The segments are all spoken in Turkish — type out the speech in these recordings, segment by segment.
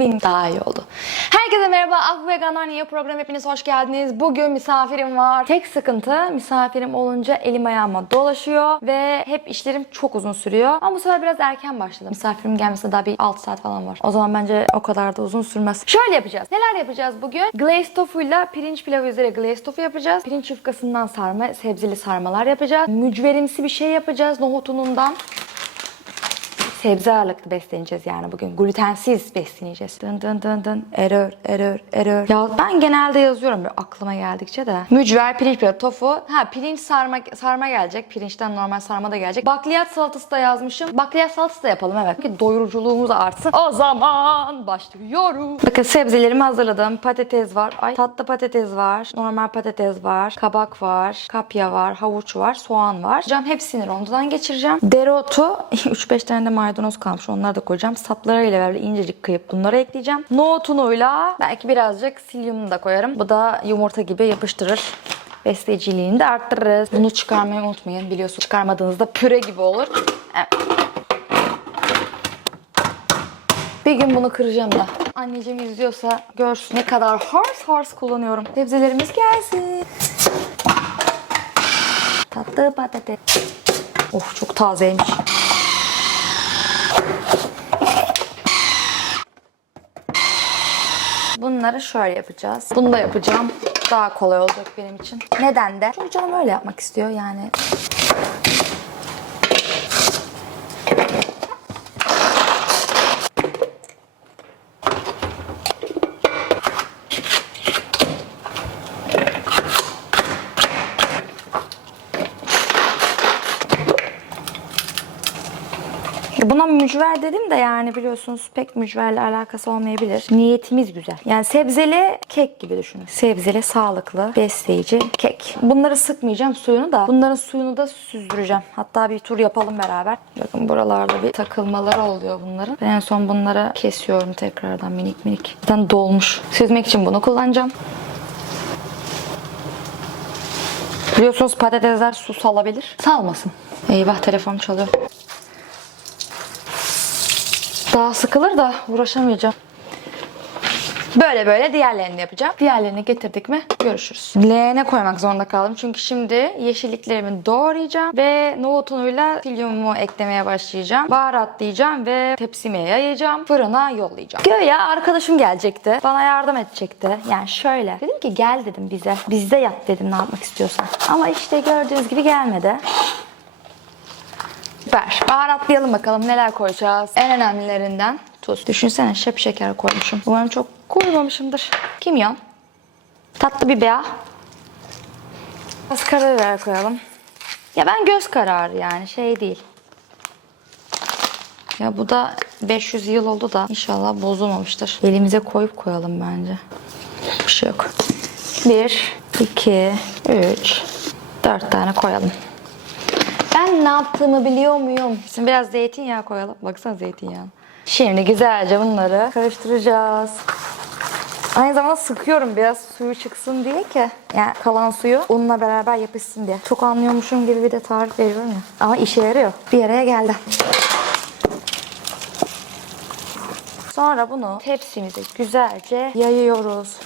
bin daha iyi oldu. Herkese merhaba. Ak Veganlar Niye program hepiniz hoş geldiniz. Bugün misafirim var. Tek sıkıntı misafirim olunca elim ayağıma dolaşıyor ve hep işlerim çok uzun sürüyor. Ama bu sefer biraz erken başladım. Misafirim gelmesine daha bir 6 saat falan var. O zaman bence o kadar da uzun sürmez. Şöyle yapacağız. Neler yapacağız bugün? Glazed tofuyla pirinç pilavı üzere glazed tofu yapacağız. Pirinç yufkasından sarma, sebzeli sarmalar yapacağız. Mücverimsi bir şey yapacağız nohut unundan sebze ağırlıklı besleneceğiz yani bugün. Glutensiz besleneceğiz. Dın dın dın dın. Error, error, error. Ya ben genelde yazıyorum böyle aklıma geldikçe de. Mücver, pirinç pilavı, tofu. Ha pirinç sarma sarma gelecek. Pirinçten normal sarma da gelecek. Bakliyat salatası da yazmışım. Bakliyat salatası da yapalım evet. Ki doyuruculuğumuz artsın. O zaman başlıyoruz. Bakın sebzelerimi hazırladım. Patates var. Ay tatlı patates var. Normal patates var. Kabak var. Kapya var. Havuç var. Soğan var. Cam hepsini rondodan geçireceğim. Dereotu 3-5 tane de maydanoz kalmış. Onları da koyacağım. Saplarıyla böyle incecik kıyıp bunları ekleyeceğim. Nohut unuyla belki birazcık silyum da koyarım. Bu da yumurta gibi yapıştırır. Besleyiciliğini de arttırırız. Bunu çıkarmayı unutmayın. Biliyorsunuz çıkarmadığınızda püre gibi olur. Bir gün bunu kıracağım da. Anneciğim izliyorsa görsün ne kadar hars hars kullanıyorum. Sebzelerimiz gelsin. Tatlı patates. Of çok tazeymiş. Bunları şöyle yapacağız. Bunu da yapacağım. Daha kolay olacak benim için. Neden de? Çünkü canım öyle yapmak istiyor yani. Buna mücver dedim de yani biliyorsunuz pek mücverle alakası olmayabilir. Niyetimiz güzel. Yani sebzeli kek gibi düşünün. Sebzeli, sağlıklı, besleyici kek. Bunları sıkmayacağım suyunu da. Bunların suyunu da süzdüreceğim. Hatta bir tur yapalım beraber. Bakın buralarda bir takılmaları oluyor bunların. Ben en son bunları kesiyorum tekrardan minik minik. Zaten dolmuş. Süzmek için bunu kullanacağım. Biliyorsunuz patatesler su salabilir. Salmasın. Eyvah telefon çalıyor. Daha sıkılır da uğraşamayacağım. Böyle böyle diğerlerini yapacağım. Diğerlerini getirdik mi görüşürüz. Leğene koymak zorunda kaldım. Çünkü şimdi yeşilliklerimi doğrayacağım. Ve nohut unuyla filyumumu eklemeye başlayacağım. Baharatlayacağım ve tepsime yayacağım. Fırına yollayacağım. Göya arkadaşım gelecekti. Bana yardım edecekti. Yani şöyle. Dedim ki gel dedim bize. Bizde yat dedim ne yapmak istiyorsan. Ama işte gördüğünüz gibi gelmedi. Süper. Baharatlayalım bakalım neler koyacağız. En önemlilerinden tuz. Düşünsene şep şeker koymuşum. Umarım çok koymamışımdır. Kimyon. Tatlı biber. Biraz karabiber koyalım. Ya ben göz kararı yani şey değil. Ya bu da 500 yıl oldu da inşallah bozulmamıştır. Elimize koyup koyalım bence. Bir şey yok. 1, 2, 3, 4 tane koyalım. Ben ne yaptığımı biliyor muyum? Şimdi biraz zeytinyağı koyalım. Baksana zeytinyağı. Şimdi güzelce bunları karıştıracağız. Aynı zamanda sıkıyorum biraz suyu çıksın diye ki. Yani kalan suyu unla beraber yapışsın diye. Çok anlıyormuşum gibi bir de tarif veriyorum ya. Ama işe yarıyor. Bir araya geldi. Sonra bunu tepsimize güzelce yayıyoruz.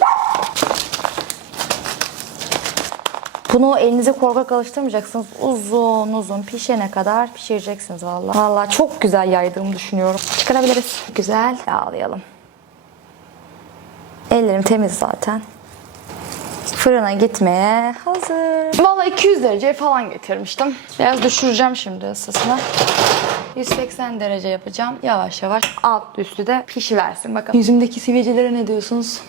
Bunu elinize korkak alıştırmayacaksınız. Uzun uzun pişene kadar pişireceksiniz vallahi. Vallahi çok güzel yaydığımı düşünüyorum. Çıkarabiliriz. Güzel yağlayalım. Ellerim temiz zaten. Fırına gitmeye hazır. Vallahi 200 derece falan getirmiştim. Biraz düşüreceğim şimdi ısısını. 180 derece yapacağım. Yavaş yavaş alt üstü de pişiversin. Bakın yüzümdeki sivilcelere ne diyorsunuz?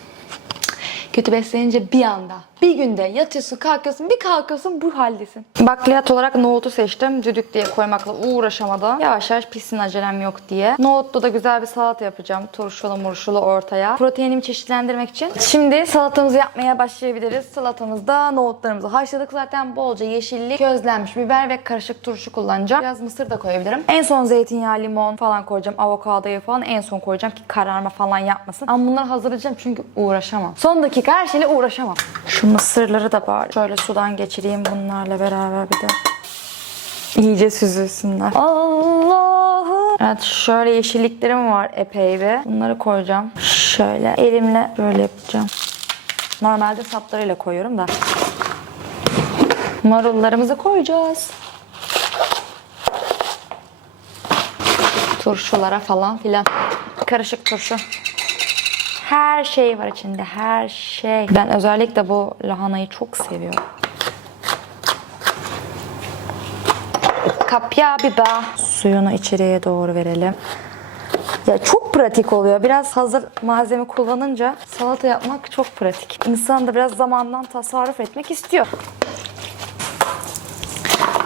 Kötü beslenince bir anda, bir günde yatıyorsun, kalkıyorsun, bir kalkıyorsun bu haldesin. Bakliyat olarak nohutu seçtim. Düdük diye koymakla uğraşamadım. Yavaş yavaş pişsin acelem yok diye. Nohutlu da güzel bir salata yapacağım. Turşulu murşulu ortaya. Proteinimi çeşitlendirmek için. Şimdi salatamızı yapmaya başlayabiliriz. Salatamızda nohutlarımızı haşladık. Zaten bolca yeşillik, közlenmiş biber ve karışık turşu kullanacağım. Biraz mısır da koyabilirim. En son zeytinyağı, limon falan koyacağım. Avokadoyu falan en son koyacağım ki kararma falan yapmasın. Ama bunları hazırlayacağım çünkü uğraşamam. Son dakika her şeyle uğraşamam. Şu mısırları da bari şöyle sudan geçireyim bunlarla beraber bir de. İyice süzülsünler. Allah'ım. Evet şöyle yeşilliklerim var epey bir. Bunları koyacağım. Şöyle elimle böyle yapacağım. Normalde saplarıyla koyuyorum da. Marullarımızı koyacağız. Turşulara falan filan. Karışık turşu. Her şey var içinde, her şey. Ben özellikle bu lahanayı çok seviyorum. Kapya biber. Suyunu içeriye doğru verelim. Ya çok pratik oluyor. Biraz hazır malzeme kullanınca salata yapmak çok pratik. İnsan da biraz zamandan tasarruf etmek istiyor.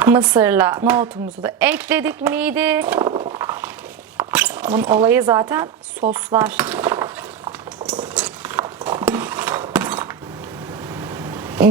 Mısırla nohutumuzu da ekledik miydi? Bunun olayı zaten soslar.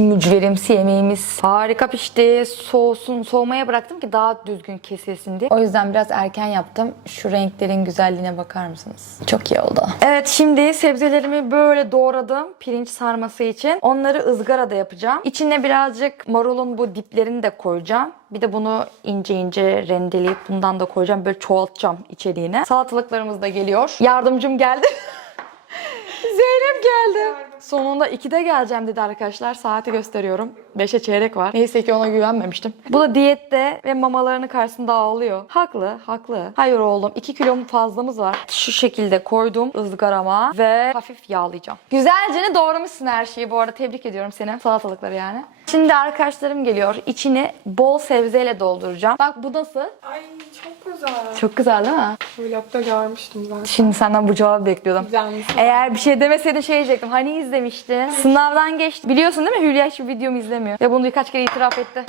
Mücverimsi yemeğimiz harika pişti. Soğusun, soğumaya bıraktım ki daha düzgün kesilsin diye. O yüzden biraz erken yaptım. Şu renklerin güzelliğine bakar mısınız? Çok iyi oldu. Evet şimdi sebzelerimi böyle doğradım pirinç sarması için. Onları ızgarada yapacağım. İçine birazcık marulun bu diplerini de koyacağım. Bir de bunu ince ince rendeleyip bundan da koyacağım. Böyle çoğaltacağım içeriğine. Salatalıklarımız da geliyor. Yardımcım geldi. Zeynep geldi. Sonunda 2'de geleceğim dedi arkadaşlar. Saati gösteriyorum. 5'e çeyrek var. Neyse ki ona güvenmemiştim. Bu da diyette ve mamalarının karşısında ağlıyor. Haklı, haklı. Hayır oğlum 2 kilo fazlamız var. Şu şekilde koydum ızgarama ve hafif yağlayacağım. Güzelce doğramışsın her şeyi bu arada. Tebrik ediyorum seni. Salatalıkları yani. Şimdi arkadaşlarım geliyor. İçini bol sebzeyle dolduracağım. Bak bu nasıl? Ay çok güzel. Çok güzel değil mi? Vlogda görmüştüm zaten. Şimdi senden bu cevabı bekliyordum. Güzelmiş. Eğer bir şey demeseydin şey diyecektim. Hani izlemiştin? Sınavdan geçti. Biliyorsun değil mi? Hülya hiçbir videomu izlemiyor. Ve bunu birkaç kere itiraf etti.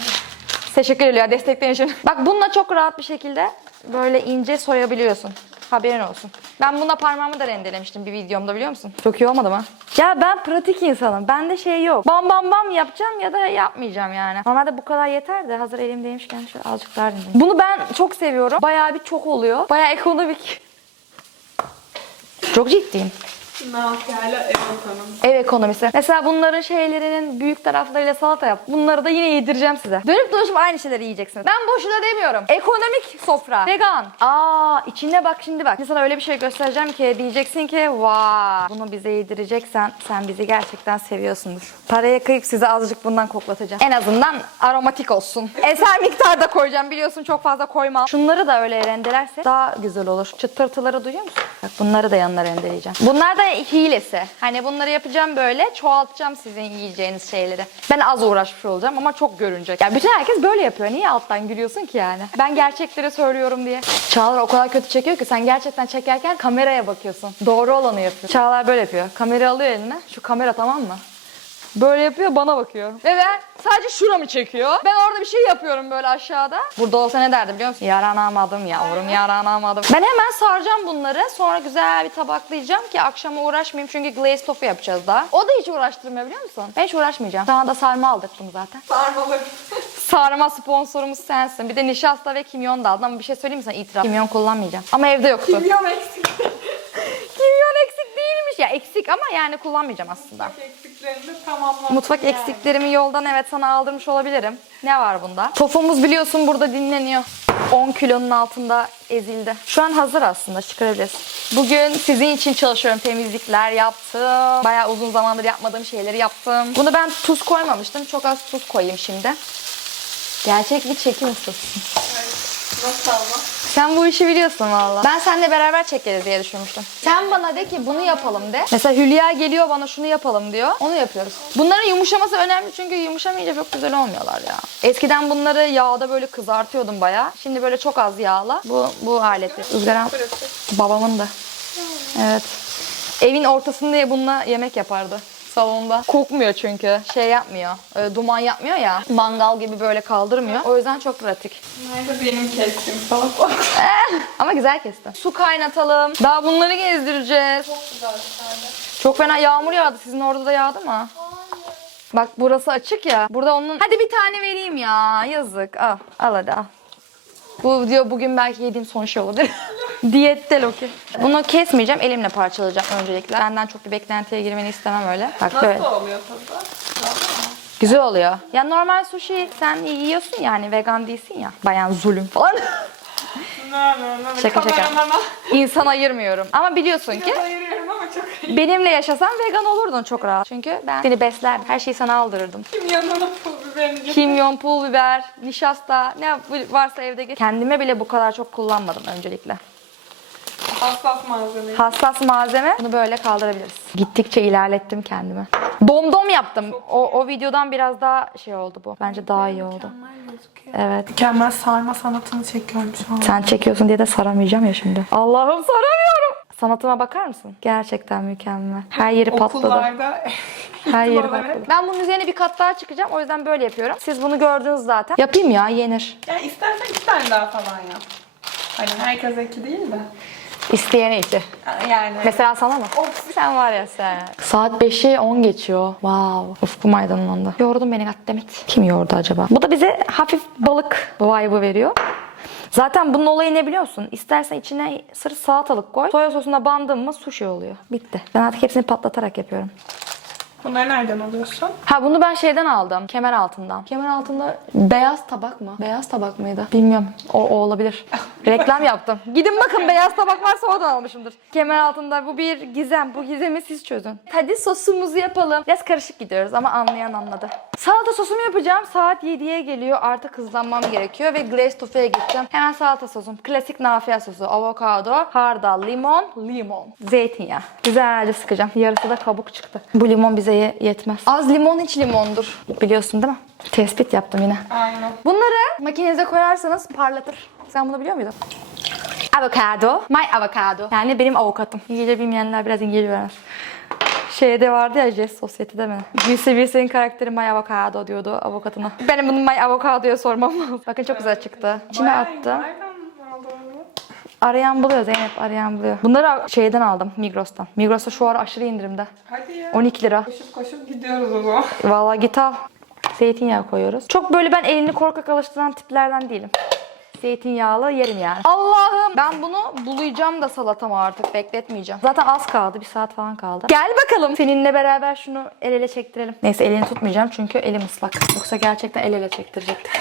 Teşekkür Hülya destekleyin için. Bak bununla çok rahat bir şekilde böyle ince soyabiliyorsun. Haberin olsun. Ben buna parmağımı da rendelemiştim bir videomda biliyor musun? Çok iyi olmadı mı? Ya ben pratik insanım. Bende şey yok. Bam bam bam yapacağım ya da yapmayacağım yani. Normalde bu kadar yeter de hazır elimdeymişken şöyle azıcık daha rendeleyeyim. Bunu ben çok seviyorum. Bayağı bir çok oluyor. Bayağı ekonomik. Çok ciddiyim. Nafiye'yle ev hanım. Ev ekonomisi. Mesela bunların şeylerinin büyük taraflarıyla salata yap. Bunları da yine yedireceğim size. Dönüp dolaşıp aynı şeyleri yiyeceksiniz. Ben boşuna demiyorum. Ekonomik sofra. Vegan. Aa içine bak şimdi bak. Şimdi sana öyle bir şey göstereceğim ki diyeceksin ki vay bunu bize yedireceksen sen bizi gerçekten seviyorsundur. Paraya kıyıp size azıcık bundan koklatacağım. En azından aromatik olsun. Eser miktarda koyacağım biliyorsun çok fazla koymam. Şunları da öyle rendelerse daha güzel olur. Çıtırtıları duyuyor musun? Bak bunları da yanına rendeleyeceğim. Bunlar da hilesi. Hani bunları yapacağım böyle çoğaltacağım sizin yiyeceğiniz şeyleri. Ben az uğraşmış olacağım ama çok görünecek. Yani bütün herkes böyle yapıyor. Niye alttan gülüyorsun ki yani? Ben gerçekleri söylüyorum diye. Çağlar o kadar kötü çekiyor ki sen gerçekten çekerken kameraya bakıyorsun. Doğru olanı yapıyor. Çağlar böyle yapıyor. Kamera alıyor eline. Şu kamera tamam mı? Böyle yapıyor bana bakıyor. Ve ben sadece şuramı çekiyor. Ben orada bir şey yapıyorum böyle aşağıda. Burada olsa ne derdim biliyor musun? Yaranamadım yavrum yaranamadım. Ben hemen saracağım bunları. Sonra güzel bir tabaklayacağım ki akşama uğraşmayayım. Çünkü glaze tofu yapacağız daha. O da hiç uğraştırmıyor biliyor musun? Ben hiç uğraşmayacağım. Sana da sarma aldırttım zaten. Sarmaları. Sarma sponsorumuz sensin. Bir de nişasta ve kimyon da aldım ama bir şey söyleyeyim mi sana itiraf. Kimyon kullanmayacağım. Ama evde yoktu. Kimyon eksik. kimyon eksik. Ya eksik ama yani kullanmayacağım aslında. Eksiklerini. Mutfak eksiklerimi yoldan evet sana aldırmış olabilirim. Ne var bunda? Tofumuz biliyorsun burada dinleniyor. 10 kilonun altında ezildi. Şu an hazır aslında çıkarabiliriz. Bugün sizin için çalışıyorum. Temizlikler yaptım. Bayağı uzun zamandır yapmadığım şeyleri yaptım. Bunu ben tuz koymamıştım. Çok az tuz koyayım şimdi. Gerçek bir çekim ustasısın. Nasıl ama? Sen bu işi biliyorsun valla. Ben seninle beraber çekeriz diye düşünmüştüm. Sen bana de ki bunu yapalım de. Mesela Hülya geliyor bana şunu yapalım diyor. Onu yapıyoruz. Bunların yumuşaması önemli çünkü yumuşamayınca çok güzel olmuyorlar ya. Eskiden bunları yağda böyle kızartıyordum baya. Şimdi böyle çok az yağla. Bu bu aleti. Izgaram babamın da. Evet. Evin ortasında diye bununla yemek yapardı salonda. Kokmuyor çünkü. Şey yapmıyor. e, duman yapmıyor ya. Mangal gibi böyle kaldırmıyor. O yüzden çok pratik. Nerede benim kestim salak Ama güzel kestim. Su kaynatalım. Daha bunları gezdireceğiz. Çok güzel. Çok fena yağmur yağdı. Sizin orada da yağdı mı? Bak burası açık ya. Burada onun... Hadi bir tane vereyim ya. Yazık. Al. Al hadi al. Bu diyor bugün belki yediğim son şey olabilir. Diyette Loki. Bunu kesmeyeceğim. Elimle parçalayacağım öncelikle. Benden çok bir beklentiye girmeni istemem öyle. Bak böyle. Nasıl oluyor tadı? Güzel oluyor. Ya normal sushi sen yiyorsun yani vegan değilsin ya. Bayan zulüm falan. Ne ne ne. Şaka şaka. Kameramana İnsan ayırmıyorum. Ama biliyorsun ki biraz ayırıyorum ama çok çok iyi. Benimle yaşasan vegan olurdun çok rahat. Çünkü ben seni beslerdim. Her şeyi sana aldırırdım. Kim yanına pul biberini getir. Kimyon, pul biber, nişasta ne varsa evde get. Kendime bile bu kadar çok kullanmadım öncelikle. Hassas malzeme. Hassas malzeme. Bunu böyle kaldırabiliriz. Gittikçe ilerlettim kendimi. Domdom yaptım. O, o videodan biraz daha şey oldu bu. Bence daha iyi oldu. Mükemmel gözüküyor. Evet. Mükemmel sarma sanatını çekiyorum şu an. Sen çekiyorsun diye de saramayacağım ya şimdi. Allah'ım saramıyorum. Sanatıma bakar mısın? Gerçekten mükemmel. Her yeri patladı. Okullarda Her yeri patladı. Ben bunun üzerine bir kat daha çıkacağım. O yüzden böyle yapıyorum. Siz bunu gördünüz zaten. Yapayım ya yenir. yani istersen iki tane daha falan yap. Hani herkese iki değil de. İsteyene iki. Yani. Mesela sana mı? Of. Sen var ya sen. Saat 5'e 10 geçiyor. Wow. Ufkum aydınlandı. Yordun beni Goddammit. Kim yordu acaba? Bu da bize hafif balık vibe'ı veriyor. Zaten bunun olayı ne biliyorsun? İstersen içine sırf salatalık koy. Soya sosuna bandın mı sushi oluyor. Bitti. Ben artık hepsini patlatarak yapıyorum. Bunları nereden alıyorsun? Ha bunu ben şeyden aldım. Kemer altından. Kemer altında beyaz tabak mı? Beyaz tabak mıydı? Bilmiyorum. O, o olabilir. Reklam yaptım. Gidin bakın beyaz tabak varsa oradan almışımdır. Kemer altında bu bir gizem. Bu gizemi siz çözün. Hadi sosumuzu yapalım. Biraz karışık gidiyoruz ama anlayan anladı. Salata sosumu yapacağım. Saat 7'ye geliyor. Artık hızlanmam gerekiyor ve glaze tofu'ya gideceğim. Hemen salata sosum. Klasik nafile sosu. Avokado, hardal, limon, limon. Zeytinyağı. Güzelce sıkacağım. Yarısı da kabuk çıktı. Bu limon bize ye- yetmez. Az limon hiç limondur. Biliyorsun değil mi? Tespit yaptım yine. Aynen. Bunları makinenize koyarsanız parlatır. Sen bunu biliyor muydun? Avokado. My avocado. Yani benim avukatım. İngilizce bilmeyenler biraz İngilizce öğrenir. Şeyde vardı ya Jess Society'de mi? Gülse Birsel'in karakteri My Avocado diyordu avukatına. Benim bunu My Avocado'ya sormam lazım. Bakın çok güzel çıktı. İçine attım. Arayan buluyor Zeynep arayan buluyor. Bunları şeyden aldım Migros'tan. Migros'ta şu ara aşırı indirimde. Hadi ya. 12 lira. Koşup koşup gidiyoruz o zaman. Vallahi git al. Zeytinyağı koyuyoruz. Çok böyle ben elini korkak alıştıran tiplerden değilim. Zeytinyağlı yerim yani. Allah'ım ben bunu bulayacağım da salatama artık bekletmeyeceğim. Zaten az kaldı bir saat falan kaldı. Gel bakalım seninle beraber şunu el ele çektirelim. Neyse elini tutmayacağım çünkü elim ıslak. Yoksa gerçekten el ele çektirecektik.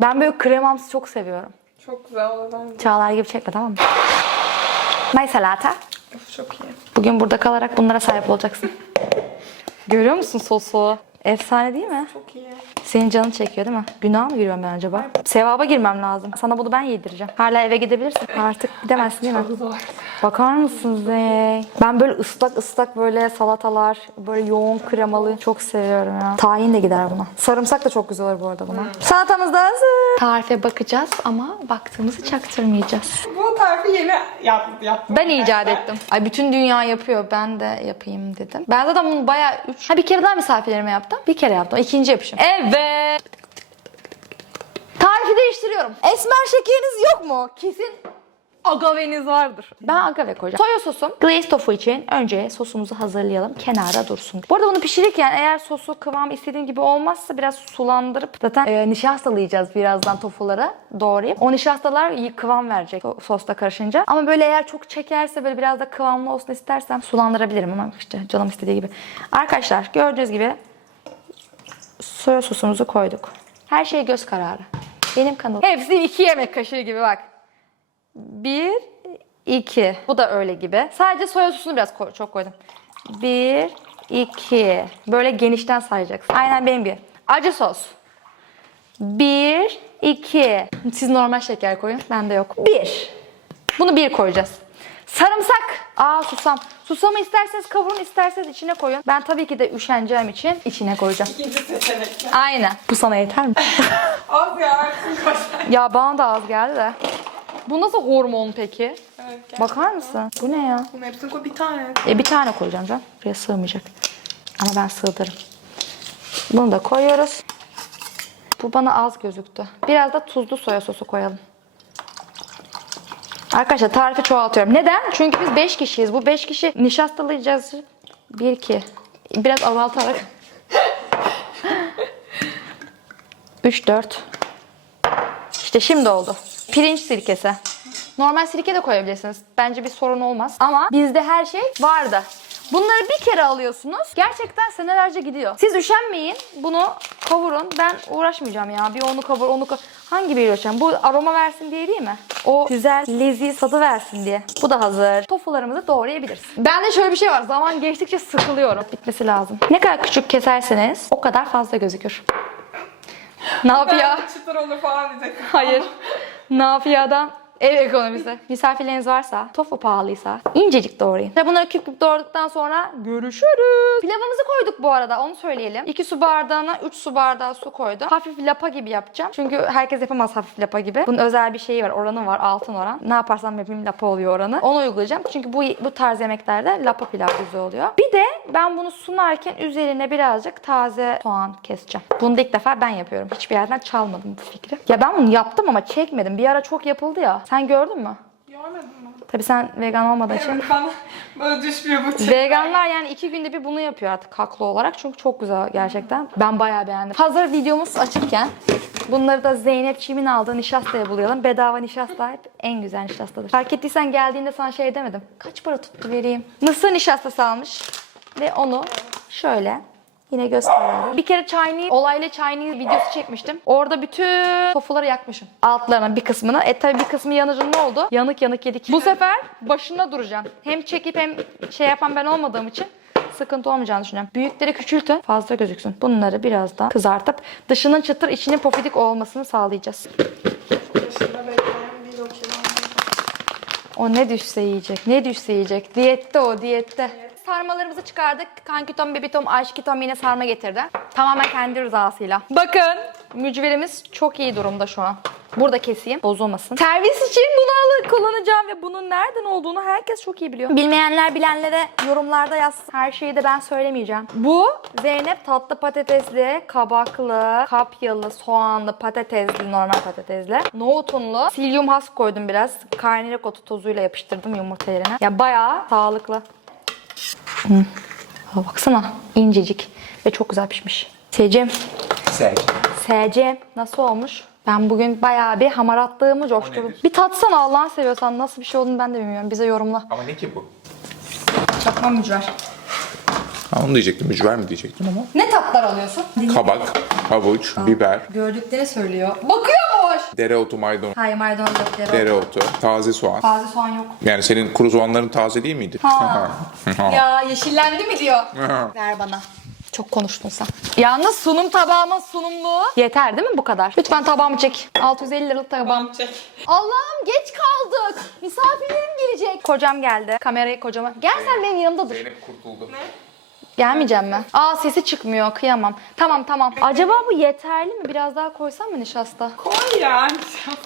Ben böyle kremamsı çok seviyorum. Çok güzel oldu bence. Çağlar gibi çekme tamam mı? My salata. Of çok iyi. Bugün burada kalarak bunlara sahip olacaksın. Görüyor musun sosu? Efsane değil mi? Çok iyi. Senin canın çekiyor değil mi? Günah mı giriyorum ben acaba? Sevaba girmem lazım. Sana bunu ben yedireceğim. Hala eve gidebilirsin. Artık gidemezsin değil mi? Çok zor. Bakar mısın Zey? Ben böyle ıslak ıslak böyle salatalar, böyle yoğun kremalı çok seviyorum ya. Tahin de gider buna. Sarımsak da çok güzel olur bu arada buna. Salatamız da hazır. Tarife bakacağız ama baktığımızı çaktırmayacağız. Bu tarifi yeni yap, yaptım. Ben icat ettim. Ay bütün dünya yapıyor. Ben de yapayım dedim. Ben zaten bunu bayağı üç... Ha bir kere daha misafirlerime yaptım. Bir kere yaptım. İkinci yapışım. Evet. Tarifi değiştiriyorum. Esmer şekeriniz yok mu? Kesin agaveniz vardır. Ben agave koyacağım. Soya sosum. Glaze tofu için önce sosumuzu hazırlayalım. Kenara dursun. Bu arada bunu pişirirken eğer sosu kıvam istediğim gibi olmazsa biraz sulandırıp zaten e, nişastalayacağız birazdan tofuları doğrayıp. O nişastalar iyi kıvam verecek sosta karışınca. Ama böyle eğer çok çekerse böyle biraz da kıvamlı olsun istersem sulandırabilirim ama işte canım istediği gibi. Arkadaşlar gördüğünüz gibi soya sosumuzu koyduk. Her şey göz kararı. Benim kanalım. Hepsi iki yemek kaşığı gibi bak. Bir, iki. Bu da öyle gibi. Sadece soya sosunu biraz koy- çok koydum. Bir, iki. Böyle genişten sayacaksın. Aynen benim gibi. Acı sos. Bir, iki. Siz normal şeker koyun. Bende yok. Bir. Bunu bir koyacağız. Sarımsak. Aa susam. Susamı isterseniz kavurun isterseniz içine koyun. Ben tabii ki de üşeneceğim için içine koyacağım. İkinci seçenekler. Aynen. Bu sana yeter mi? Az ya. Ya bana da az geldi de. Bu nasıl hormon peki? Evet. Bakar mısın? Bu ne ya? Bunun hepsini koy bir tane. E bir tane koyacağım canım. Buraya sığmayacak. Ama ben sığdırırım. Bunu da koyuyoruz. Bu bana az gözüktü. Biraz da tuzlu soya sosu koyalım. Arkadaşlar tarifi çoğaltıyorum. Neden? Çünkü biz 5 kişiyiz. Bu 5 kişi nişastalayacağız. 1 2. Biraz azaltarak. 3 4. İşte şimdi oldu. Pirinç sirkesi. Normal sirke de koyabilirsiniz. Bence bir sorun olmaz. Ama bizde her şey vardı. Bunları bir kere alıyorsunuz. Gerçekten senelerce gidiyor. Siz üşenmeyin. Bunu kavurun. Ben uğraşmayacağım ya. Bir onu kavur, onu kavur. Hangi biriyle uğraşacağım? Bu aroma versin diye değil mi? O güzel, leziz tadı versin diye. Bu da hazır. Tofularımızı doğrayabiliriz. Bende şöyle bir şey var. Zaman geçtikçe sıkılıyorum. Bitmesi lazım. Ne kadar küçük keserseniz o kadar fazla gözükür. Ne yapıyor? Çıtır olur falan diyecektim. Hayır. Adam? Ev ekonomisi. Misafirleriniz varsa, tofu pahalıysa incecik doğrayın. Ve bunları küp küp doğradıktan sonra görüşürüz. Pilavımızı koyduk bu arada onu söyleyelim. 2 su bardağına 3 su bardağı su koydum. Hafif lapa gibi yapacağım. Çünkü herkes yapamaz hafif lapa gibi. Bunun özel bir şeyi var, oranı var, altın oran. Ne yaparsam yapayım lapa oluyor oranı. Onu uygulayacağım. Çünkü bu bu tarz yemeklerde lapa pilav güzel oluyor. Bir de ben bunu sunarken üzerine birazcık taze soğan keseceğim. Bunu da ilk defa ben yapıyorum. Hiçbir yerden çalmadım bu fikri. Ya ben bunu yaptım ama çekmedim. Bir ara çok yapıldı ya. Sen gördün mü? Görmedin mi? Tabii sen vegan olmadığın için. Bana böyle düşmüyor bu çift. Veganlar yani iki günde bir bunu yapıyor artık haklı olarak. Çünkü çok güzel gerçekten. Ben bayağı beğendim. Hazır videomuz açıkken bunları da Zeynepçiğimin aldığı nişastaya bulayalım. Bedava nişasta hep en güzel nişastadır. Fark ettiysen geldiğinde sana şey demedim. Kaç para tuttu vereyim. Mısır nişastası almış. Ve onu şöyle Yine gösteriyorum. Bir kere Chinese, olaylı Chinese videosu çekmiştim. Orada bütün tofuları yakmışım. Altlarına bir kısmını. E tabi bir kısmı yanıcı ne oldu? Yanık yanık yedik. Bu sefer başında duracağım. Hem çekip hem şey yapan ben olmadığım için sıkıntı olmayacağını düşünüyorum. Büyükleri küçültün fazla gözüksün. Bunları biraz daha kızartıp dışının çıtır içinin pofidik olmasını sağlayacağız. O ne düşse yiyecek, ne düşse yiyecek. Diyette o, diyette. Sarmalarımızı çıkardık. Kankitom, bebitom, aşkitom yine sarma getirdi. Tamamen kendi rızasıyla. Bakın, mücverimiz çok iyi durumda şu an. Burada keseyim, bozulmasın. Servis için bunu alıp kullanacağım ve bunun nereden olduğunu herkes çok iyi biliyor. Bilmeyenler bilenlere yorumlarda yazsın. Her şeyi de ben söylemeyeceğim. Bu Zeynep tatlı patatesli, kabaklı, kapyalı, soğanlı, patatesli, normal patatesli, nohut unlu, silyum has koydum biraz. Karnıyarık otu tozuyla yapıştırdım yumurta yerine. Ya bayağı sağlıklı. Hı. Ha, baksana incecik ve çok güzel pişmiş. Secim, Sec. Secim nasıl olmuş? Ben bugün bayağı bir hamaratlığımı coşturdum. Bir tatsana Allah'ını seviyorsan nasıl bir şey olduğunu ben de bilmiyorum. Bize yorumla. Ama ne ki bu? Çakma mücver. Ha, onu diyecektim. Mücver mi diyecektim ama. Ne tatlar alıyorsun? Kabak, havuç, biber, Gördükleri söylüyor. Bakıyormuş. Dereotu, maydanoz, Hayır maydanoz yok. dereotu. dereotu, taze soğan. Taze soğan yok. Yani senin kuru soğanların taze değil miydi? Ha. Ya yeşillendi mi diyor. Ver bana. Çok konuştun sen. Yalnız sunum tabağımın sunumluğu yeter değil mi bu kadar? Lütfen tabağımı çek. 650 liralık tabağım. Çek. Allah'ım geç kaldık. Misafirlerim gelecek. Kocam geldi. Kamerayı kocama. Gel sen benim yanımda dur. Zeynep kurtuldu. Gelmeyeceğim mi? Aa sesi çıkmıyor. Kıyamam. Tamam tamam. Acaba bu yeterli mi? Biraz daha koysam mı nişasta? Koy ya.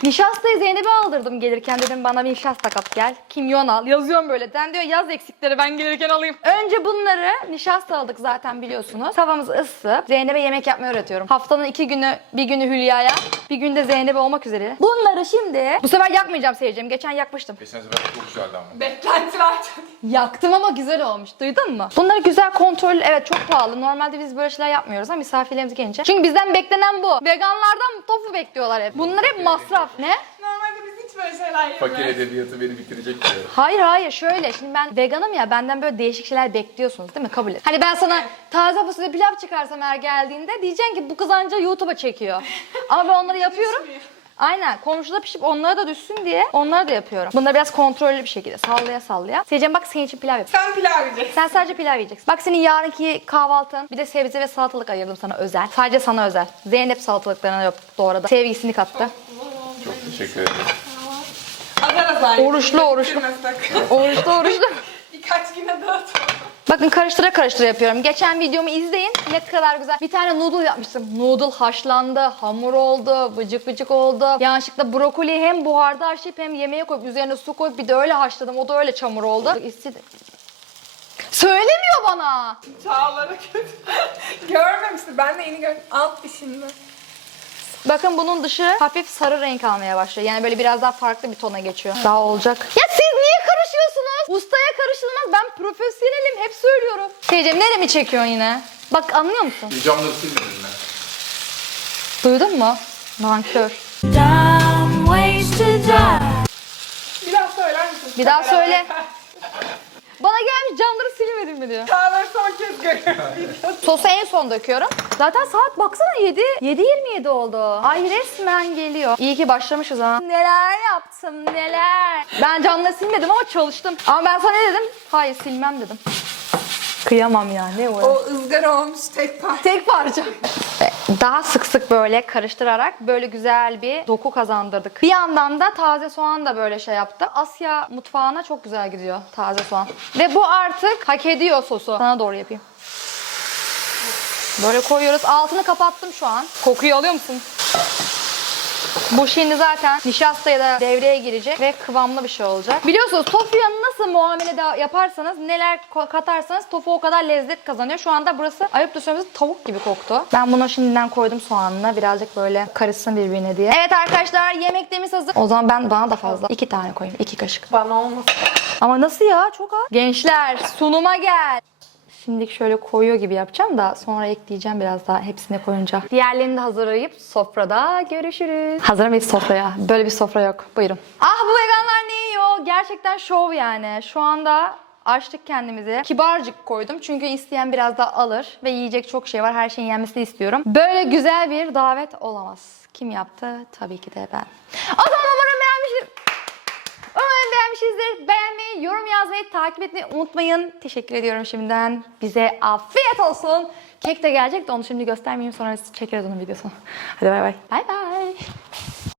Nişastayı Zeynep'e aldırdım gelirken dedim bana bir nişasta kap gel. Kimyon al. Yazıyorum böyle. Sen diyor yaz eksikleri ben gelirken alayım. Önce bunları nişasta aldık zaten biliyorsunuz. Tavamızı ısıtıp Zeynep'e yemek yapmayı öğretiyorum. Haftanın iki günü bir günü Hülya'ya bir günde Zeynep'e olmak üzere. Bunları şimdi bu sefer yakmayacağım seyircim. Geçen yakmıştım. Geçen sefer çok güzeldi ama. Beklenti var çok. Yaktım ama güzel olmuş. Duydun mu? Bunları güzel kontrol. Evet çok pahalı. Normalde biz böyle şeyler yapmıyoruz ama misafirlerimiz gelince. Çünkü bizden beklenen bu. Veganlardan tofu bekliyorlar hep. Bunlar hep masraf. Ne? Normalde biz hiç böyle şeyler Fakir yapmıyoruz. edebiyatı beni bitirecek diyor. Hayır hayır şöyle şimdi ben veganım ya benden böyle değişik şeyler bekliyorsunuz değil mi? Kabul et. Hani ben sana taze fasulye pilav çıkarsam eğer geldiğinde diyeceksin ki bu kız anca YouTube'a çekiyor. Ama ben onları yapıyorum. Aynen komşuda pişip onlara da düşsün diye onları da yapıyorum. Bunları biraz kontrollü bir şekilde sallaya sallaya. Seyircim bak senin için pilav yap. Sen pilav yiyeceksin. Sen sadece pilav yiyeceksin. Bak senin yarınki kahvaltın bir de sebze ve salatalık ayırdım sana özel. Sadece sana özel. Zeynep salatalıklarına yok doğradı. Sevgisini kattı. Çok teşekkür ederim. Azar azar. Oruçlu, oruçlu. Oruçlu oruçlu. Birkaç güne dağıt. Bakın karıştıra karıştıra yapıyorum. Geçen videomu izleyin. Ne kadar güzel. Bir tane noodle yapmıştım. Noodle haşlandı, hamur oldu, bıcık bıcık oldu. Yanlışlıkla brokoli hem buharda haşlayıp hem yemeğe koyup üzerine su koyup bir de öyle haşladım. O da öyle çamur oldu. İstedi- Söylemiyor bana. Çağlara kötü. Görmemiştim. Ben de yeni gördüm. Alt dişinde. Bakın bunun dışı hafif sarı renk almaya başlıyor. Yani böyle biraz daha farklı bir tona geçiyor. Daha olacak. Ya siz niye karışıyorsunuz? Ustaya karışılmaz. Ben profesyonelim. Hep söylüyorum. Şeycem neremi çekiyorsun yine? Bak anlıyor musun? Camları silmedin mi? Duydun mu? Nankör. Dumb ways to die. Bir daha söyler misin? Bir daha söyle. Bana gelmiş camları silmedin mi diyor. Çağlar son kez görüyorum. Sosu en son döküyorum. Zaten saat baksana 7. 7.27 oldu. Ay resmen geliyor. İyi ki başlamışız ha. Neler yaptım neler. Ben camları silmedim ama çalıştım. Ama ben sana ne dedim? Hayır silmem dedim. Kıyamam ya ne o? o ızgara olmuş tek parça. Tek parça. Daha sık sık böyle karıştırarak böyle güzel bir doku kazandırdık. Bir yandan da taze soğan da böyle şey yaptı. Asya mutfağına çok güzel gidiyor taze soğan. Ve bu artık hak ediyor sosu. Sana doğru yapayım. Böyle koyuyoruz. Altını kapattım şu an. Kokuyu alıyor musun? Bu şimdi zaten nişastaya da devreye girecek ve kıvamlı bir şey olacak. Biliyorsunuz tofuya nasıl muamele yaparsanız, neler katarsanız tofu o kadar lezzet kazanıyor. Şu anda burası ayıp söylemesi tavuk gibi koktu. Ben bunu şimdiden koydum soğanına birazcık böyle karışsın birbirine diye. Evet arkadaşlar yemeklerimiz hazır. O zaman ben bana da fazla. iki tane koyayım. iki kaşık. Bana olmasın. Ama nasıl ya? Çok az. Gençler sunuma gel. Şimdilik şöyle koyuyor gibi yapacağım da sonra ekleyeceğim biraz daha hepsine koyunca. Diğerlerini de hazırlayıp sofrada görüşürüz. Hazır mıyız sofraya? Böyle bir sofra yok. Buyurun. Ah bu veganlar ne yiyor? Gerçekten şov yani. Şu anda açtık kendimizi. Kibarcık koydum çünkü isteyen biraz da alır ve yiyecek çok şey var. Her şeyin yenmesini istiyorum. Böyle güzel bir davet olamaz. Kim yaptı? Tabii ki de ben. O zaman umarım beğenmişsiniz. Umarım beğenmişsinizdir. Beğenmeyi, yorum yazmayı, takip etmeyi unutmayın. Teşekkür ediyorum şimdiden. Bize afiyet olsun. Kek de gelecek de onu şimdi göstermeyeyim sonra çekeriz onun videosunu. Hadi bay bay. Bay bay.